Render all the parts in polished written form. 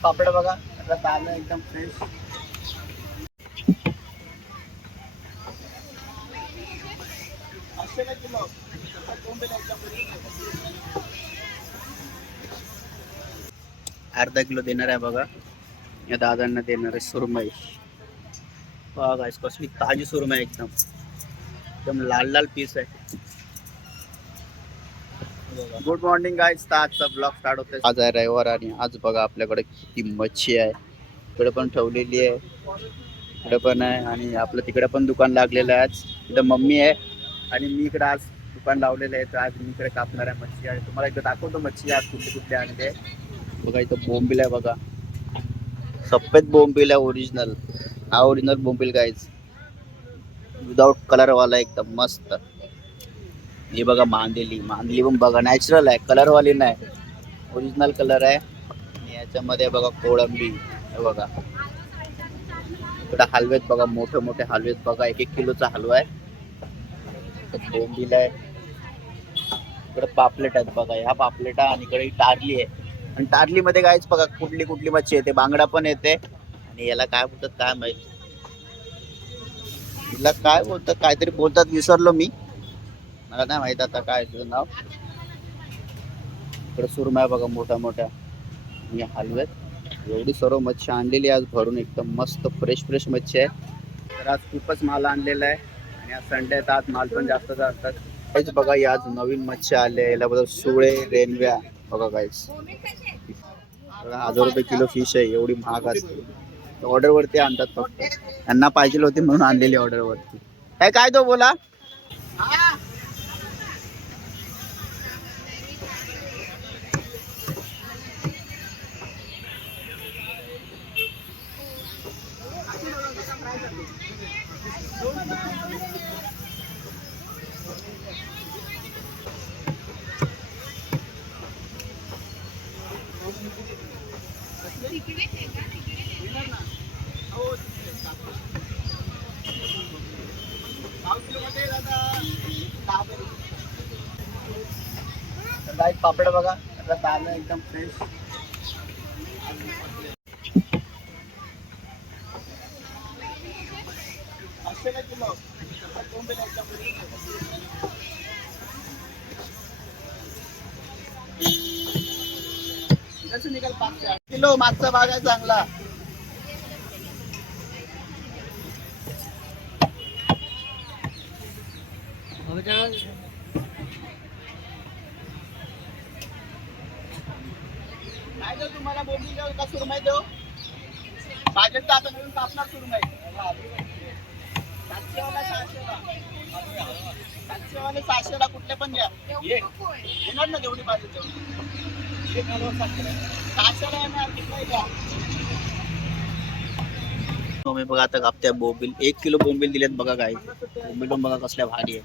पापड बघा आता ताजा एकदम फ्रेश. अर्धा किलो देणार आहे बघा या दादांना देणार आहे सुरमई. बघा गाइस कसली ताजी सुरमई एकदम एकदम लाल लाल पीस आहे. Good morning guys. आजचा ब्लॉग स्टार्ट होतोय. आज आहे रविवार आणि आज बघा आपल्याकडे किती मच्छी आहे. इकडे पण ठेवलेली आहे, इकडे पण आहे आणि आपलं तिकडे पण दुकान लागलेलं आहे. आज इथं मम्मी आहे आणि मी इकडे आज दुकान लावलेलं आहे. तर आज मी इकडे कापणार आहे मच्छी आणि तुम्हाला इकडे दाखवतो मच्छी आज कुठले कुठले आणले. बघा इथं बोंबील आहे बघा, सफेद बोंबील आहे ओरिजिनल. हा ओरिजिनल बोंबील गाइस, विदाउट कलर वाला एकदम मस्त. ही बघा मांदेली, मांदेली पण बघा नॅचरल आहे, कलर वाली नाही, ओरिजिनल कलर आहे. आणि याच्यामध्ये बघा कोळंबी हे बघा. इकडे हलवेत बघा, मोठे मोठे हलवेत बघा, 1-1 किलोचा हलवा आहे. बोंबील आहे, इकडे पापलेट आहेत बघा, ह्या पापलेटा आणि इकडे टारली आहे. आणि टारली मध्ये गायच बघा कुठली कुठली मच्छी येते, बांगडा पण येते आणि याला काय बोलतात काय माहिती, तिला काय बोलतात काहीतरी बोलतात, विसरलो मी, मला नाही माहित आता काय तुझं नाव. इकडे सुरमया बघा मोठ्या मोठ्या आणि हलव्यात. एवढी सर्व मच्छी आणलेली आज भरून, एकदम मस्त फ्रेश फ्रेश मच्छी आहे. तर आज खूपच माल आणलेला आहे आणि आज संडे आहे तर आज माल पण जास्त असतात. काहीच बघा ही आज नवीन मच्छी आले, याला सुळे रेनव्या बघा गाईस. 1000 रुपये किलो फिश आहे, एवढी महाग असते. ऑर्डर वरती आणतात फक्त, त्यांना पाहिजे होती म्हणून आणलेली ऑर्डर वरती. काय काय तो बोला. पापड बघा आता ताजा एकदम फ्रेश. निकाल 5 किलो मागचा भाग आहे चांगला. काय देऊ तुम्हाला, बोंबील देऊ का सुरमई देऊ? पाहिजे तर आता नवीन कापणार सुरमई. 700 ला कुठले पण द्या, येणार ना जेवढी पाहिजे तेवढी. 700 ला येणार किती द्या. मी बघा आता कापत्या बोंबील, 1 किलो बोंबील दिलेत बघा. काय बोंबील पण बघा कसल्या भारी आहे.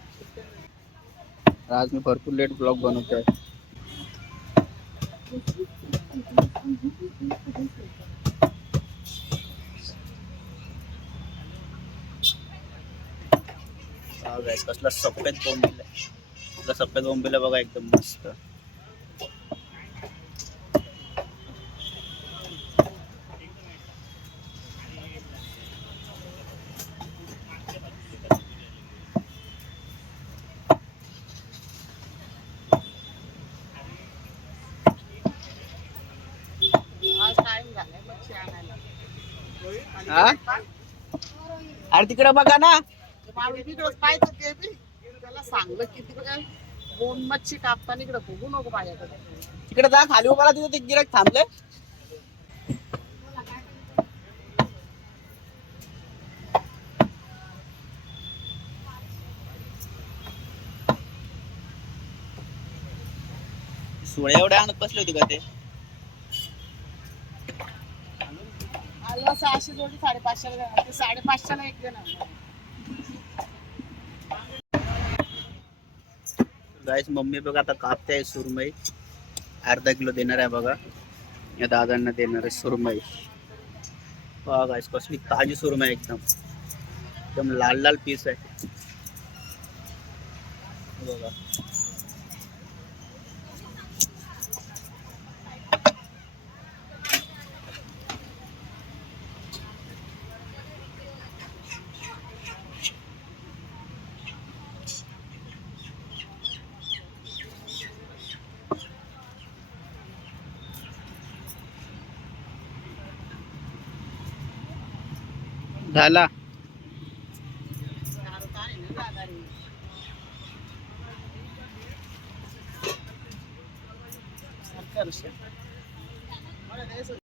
आज मी भरपूर लेट ब्लॉग बनवतोय. कसला सफेद बोंबील आहे, कसला सफेद बोंबील आहे बघा, एकदम मस्त. अरे तिकडे बघा ना, त्याला सांगलं की तिकडे बोन मच्छी कापताना इकडे बघू नको माझ्याकडे. तिकडे जा खाली उभा, तिथे ते गिराईक थांबले. सुळे एवढ्या आणत बसले होते का ते? आलं 600 जोडी 550 ला देणार, ते 550 ला एक देणार. गाईस मम्मी बघा आता कापते सुरमई, अर्धा किलो देणार आहे बघा या दादांना देणार आहे सुरमई. बघा गाईस कसली ताजी सुरमई एकदम एकदम लाल लाल पीस आहे बघा. झाला. सारखं